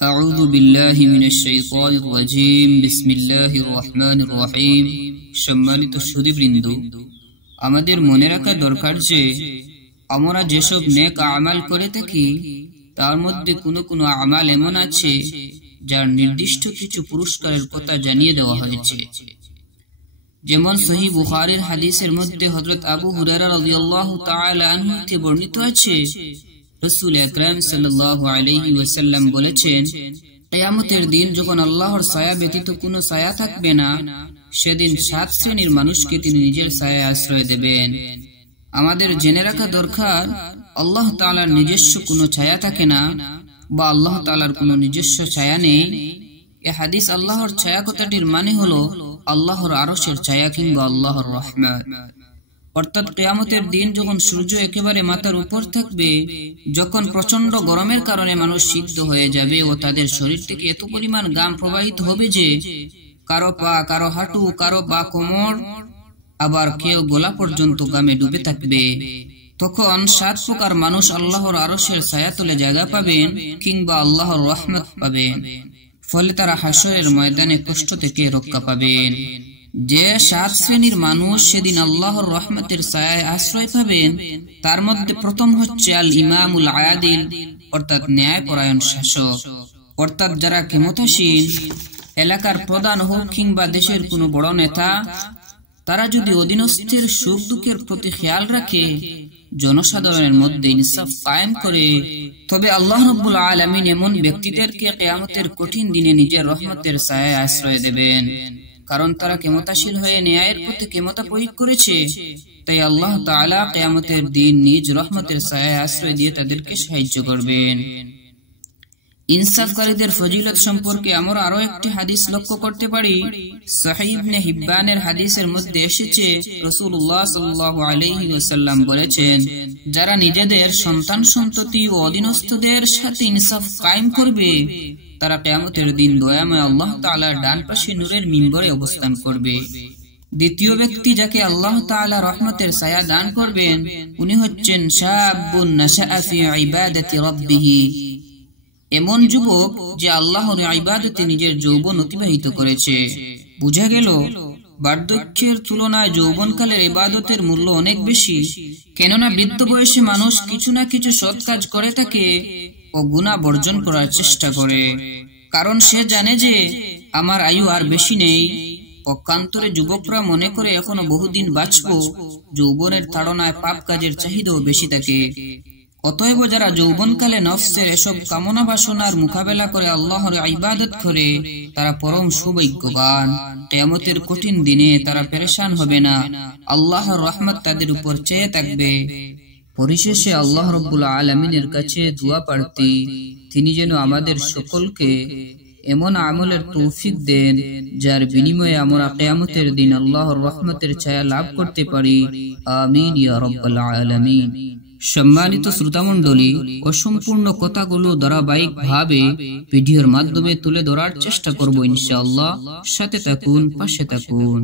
أعوذ بالله من الشيطان الرجيم بسم الله الرحمن الرحيم সম্মানিত সুধীবৃন্দ, আমাদের মনে রাখা দরকার যে আমরা যেসব নেক আমাল করে থাকি তার মধ্যে কোনো কোনো আমাল এমন আছে যার নির্দিষ্ট কিছু পুরস্কারের কথা জানিয়ে দেওয়া হয়েছে। যেমন সহিহ বুখারীর হাদিসের মধ্যে হযরত আবু হুরায়রা রাদিয়াল্লাহু তাআলা আনহু থেকে বর্ণিত আছে, রাসূল আকরাম সাল্লাল্লাহু আলাইহি ওয়াসাল্লাম বলেছেন, কিয়ামতের দিন যখন আল্লাহর ছায়া ব্যতীত কোনো ছায়া থাকবে না, সেদিন 7 শ্রেণীর মানুষকে তিনি নিজের ছায়ায় আশ্রয় দেবেন। আমাদের জেনে রাখা দরকার, আল্লাহ তাআলার নিজস্ব কোনো ছায়া থাকে না বা আল্লাহ তাআলার কোনো নিজস্ব ছায়া নেই। এই হাদিস আল্লাহর ছায়া কথাটির মানে হলো আল্লাহর আরশের ছায়া কিংবা আল্লাহর রহমত। অর্থাৎ কিয়ামতের দিন যখন সূর্য একেবারে মাথার উপর থাকবে, যখন প্রচন্ড গরমের কারণে মানুষ সিদ্ধ হয়ে যাবে ও তাদের শরীর থেকে এত পরিমাণ ঘাম প্রবাহিত হবে যে কারো পা, কারো হাঁটু, কারো বা কোমর, আবার কেউ গলা পর্যন্ত ঘামে ডুবে থাকবে, তখন 7 প্রকার মানুষ আল্লাহর আরশের ছায়াতলে জায়গা পাবেন কিংবা আল্লাহর রহমত পাবেন। ফলে তারা হাসরের ময়দানে কষ্ট থেকে রক্ষা পাবেন। যে 7 শ্রেণীর মানুষ সেদিন আল্লাহর রহমতের ছায়ায় আশ্রয় পাবেন, তার মধ্যে প্রথম হচ্ছে আল ইমামুল আদিল, অর্থাৎ ন্যায়পরায়ণ শাসক। অর্থাৎ যারা ক্ষমতাসীন, এলাকার প্রধান হোক কিংবা দেশের কোনো বড় নেতা, তারা যদি অধীনস্থের সুখ দুঃখের প্রতি খেয়াল রাখে, জনসাধারণের মধ্যে ইনসাফ কায়েম করে, তবে আল্লাহ রাব্বুল আলামিন এমন ব্যক্তিদেরকে কিয়ামতের কঠিন দিনে নিজের রহমতের ছায়ায় আশ্রয় দেবেন। কারণ তারা ক্ষমতাশীল হয়ে ন্যায়ের পথে ক্ষমতা প্রয়োগ করেছে, তাই আল্লাহ তাআলা কিয়ামতের দিন নিজ রহমতের ছায়ায় আশ্রয় দিয়ে তাদেরকে সাহায্য করবেন। ইনসাফকারীদের ফজিলত সম্পর্কে আমরা আরো একটি হাদিস লক্ষ্য করতে পারি। সহিহ ইবনে হিব্বানের হাদিসের মধ্যে এসেছে, রাসূলুল্লাহ সাল্লাল্লাহু আলাইহি ওয়াসাল্লাম বলেছেন, যারা নিজেদের সন্তান সন্ততি ও অধীনস্থদের সাথে ইনসাফ কায়েম করবে, তারা কিয়ামতের দিন দয়াময় আল্লাহ তাআলার ডান পাশে নূরের মিম্বরে অবস্থান করবে। দ্বিতীয় ব্যক্তি যাকে আল্লাহ তাআলা রহমতের ছায়া দান করবেন, উনি হচ্ছেন শাবুন নাশাআ ফি ইবাদাতি রাব্বিহ, এমন যুবক যে আল্লাহর ইবাদতে নিজের যৌবন অতিবাহিত করেছে। বোঝা গেল, বার্ধক্যের তুলনায় যৌবনকালের ইবাদতের মূল্য অনেক বেশি। কেননা বৃদ্ধ বয়সে মানুষ কিছু না কিছু সৎ কাজ করে থাকে ও গুনাহ বর্জন করার চেষ্টা করে, কারণ সে জানে যে আমার আয়ু আর বেশি নেই। পক্ষান্তরে যুবকরা মনে করে এখনো বহুদিন বাঁচবো, যৌবনের তাড়নায় পাপ কাজের চাহিদাও বেশি থাকে। অতএব যারা যৌবনকালে নফসের এসব কামনা বাসনার মোকাবেলা করে আল্লাহর ইবাদত করে, তারা পরম সৌভাগ্যবান। কিয়ামতের কঠিন দিনে তারা পেরেশান হবে না, আল্লাহর রহমত তাদের উপর চেয়ে থাকবে। পরিশেষে আল্লাহ রাব্বুল আলামিনের কাছে দোয়া প্রার্থী, তিনি যেন আমাদের সকলকে এমন আমলের তৌফিক দেন যার বিনিময়ে আমরা কিয়ামতের দিন আল্লাহর রহমতের ছায়া লাভ করতে পারি। আমিন ইয়া রাব্বাল আলামিন। সম্মানিত শ্রোতামণ্ডলী, অসম্পূর্ণ কথাগুলো ধারাবাহিকভাবে ভিডিওর মাধ্যমে তুলে ধরার চেষ্টা করব ইনশাআল্লাহ। সাথে থাকুন, পাশে থাকুন।